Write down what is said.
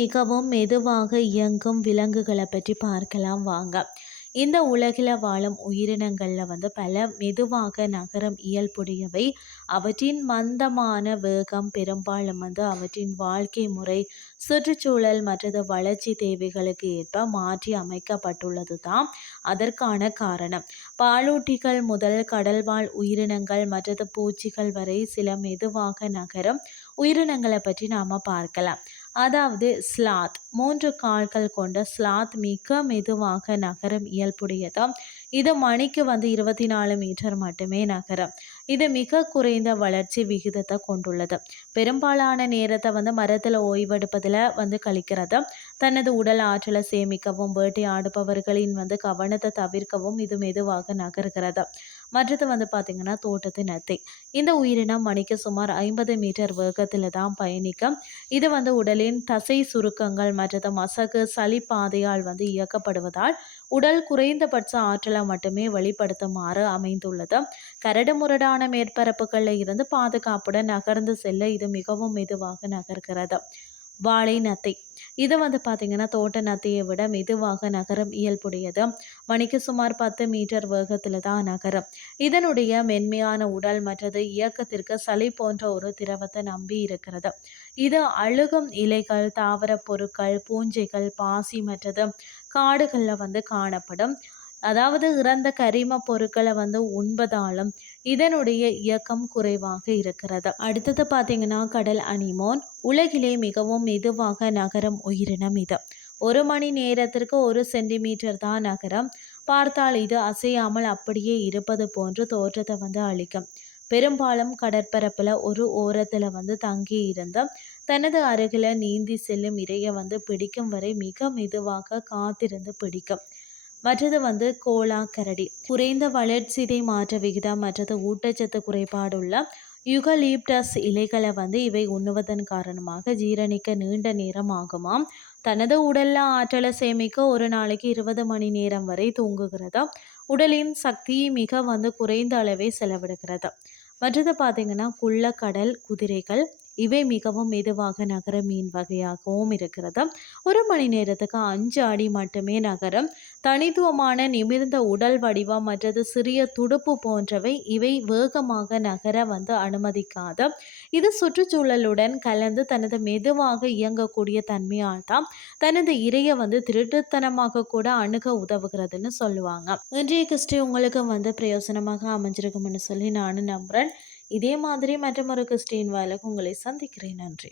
மிகவும் மெதுவாக இயங்கும் விலங்குகளை பற்றி பார்க்கலாம் வாங்க. இந்த உலகில் வாழும் உயிரினங்களில் வந்து பல மெதுவாக நகரம் இயல்புடையவை அவற்றின் மந்தமான வேகம் பெரும்பாலும் வந்து அவற்றின் வாழ்க்கை முறை சுற்றுச்சூழல் மற்றது வளர்ச்சி தேவைகளுக்கு ஏற்ப மாற்றி அமைக்கப்பட்டுள்ளது தான் அதற்கான காரணம். பாலூட்டிகள் முதல் கடல்வாழ் உயிரினங்கள் மற்றது பூச்சிகள் வரை சில மெதுவாக நகரும் உயிரினங்களை பற்றி நாம் பார்க்கலாம். அதாவது ஸ்லாத். மூன்று கால்கள் கொண்ட ஸ்லாத் மிக மெதுவாக நகரும் இயல்புடையதாம் இது மணிக்கு வந்து இருபத்தி நாலு மீட்டர் மட்டுமே நகரும். இது மிக குறைந்த வளர்ச்சி விகிதத்தை கொண்டுள்ளது. பெரும்பாலான நேரத்தை வந்து மரத்தில் ஓய்வெடுப்பதில் வந்து கழிக்கிறது. தனது உடல் ஆற்றலை சேமிக்கவும் வேட்டையாடுபவர்களின் வந்து கவனத்தை தவிர்க்கவும் இது மெதுவாக நகர்கிறது. மற்றது வந்து பார்த்திங்கன்னா தோட்டத்து நத்தை. இந்த உயிரினம் மணிக்கு சுமார் ஐம்பது மீட்டர் வேகத்தில் தான் பயணிக்கும். இது வந்து உடலின் தசை சுருக்கங்கள் மற்றது மசகு சளி பாதையால் வந்து இயக்கப்படுவதால் உடல் குறைந்தபட்ச ஆற்றலை மட்டுமே வெளிப்படுத்துமாறு அமைந்துள்ளது. கரடு முரடான மேற்பரப்புகளில் இருந்து பாதுகாப்புடன் நகர்ந்து செல்ல இது மிகவும் மெதுவாக நகர்கிறது. வாழை நத்தை. இது வந்து பார்த்திங்கன்னா தோட்ட நத்தையை விட மெதுவாக நகரம் இயல்புடையது. மணிக்கு சுமார் பத்து மீட்டர் வேகத்தில் தான் நகரம். இதனுடைய மென்மையான உடல் மற்றது இயக்கத்திற்கு சளி போன்ற ஒரு திரவத்தை நம்பி இருக்கிறது. இது அழுகும் இலைகள் தாவர பொருட்கள் பூஞ்சைகள் பாசி மற்றது காடுகளில் வந்து காணப்படும். அதாவது இறந்த கரிம பொருட்களை வந்து உண்பதாலும் இதனுடைய இயக்கம் குறைவாக இருக்கிறது. அடுத்தது பார்த்தீங்கன்னா கடல் அனிமோன். உலகிலே மிகவும் மெதுவாக நகரும் உயிரினம் இது. ஒரு மணி நேரத்திற்கு ஒரு சென்டிமீட்டர் தான் நகரம். பார்த்தால் இது அசையாமல் அப்படியே இருப்பது போன்று தோற்றத்தை வந்து அளிக்கும். பெரும்பாலும் கடற்பரப்பில் ஒரு ஓரத்தில் வந்து தங்கி இருந்து தனது அருகில் நீந்தி செல்லும் இறையை வந்து பிடிக்கும் வரை மிக மெதுவாக காத்திருந்து பிடிக்கும். மற்றது வந்து கோலா கரடி. குறைந்த வளர்ச்சிதை மாற்ற விகிதம் மற்றது ஊட்டச்சத்து குறைபாடுள்ள யுகலீப்டஸ் இலைகளை வந்து இவை உண்ணுவதன் காரணமாக ஜீரணிக்க நீண்ட நேரம் ஆகுமாம் தனது உடல்ல ஆற்றலை சேமிக்க ஒரு நாளைக்கு இருபது மணி நேரம் வரை தூங்குகிறதா? உடலின் சக்தி மிக வந்து குறைந்த அளவே செலவிடுகிறது? மற்றது பார்த்தீங்கன்னா குள்ளக்கடல் குதிரைகள் இவை மிகவும் மெதுவாக நகர மீன் வகையாகவும் இருக்கிறது. ஒரு மணி நேரத்துக்கு அஞ்சு அடி மட்டுமே நகரம். தனித்துவமான நிமிர்ந்த உடல் வடிவம் மற்றது சிறிய துடுப்பு போன்றவை இவை வேகமாக நகர வந்து அனுமதிக்காத. இது சுற்றுச்சூழலுடன் கலந்து தனது மெதுவாக இயங்கக்கூடிய தன்மையால் தான் தனது இறையை வந்து திருட்டுத்தனமாக கூட அணுக உதவுகிறதுன்னு சொல்லுவாங்க. இன்றைய கிறிஸ்டி உங்களுக்கு வந்து பிரயோசனமாக அமைஞ்சிருக்கும்னு சொல்லி நானும் நம்புகிறேன் இதே மாதிரி மற்றமொரு கிறிஸ்டின் வேலைக்கு உங்களை சந்திக்கிறேன். நன்றி.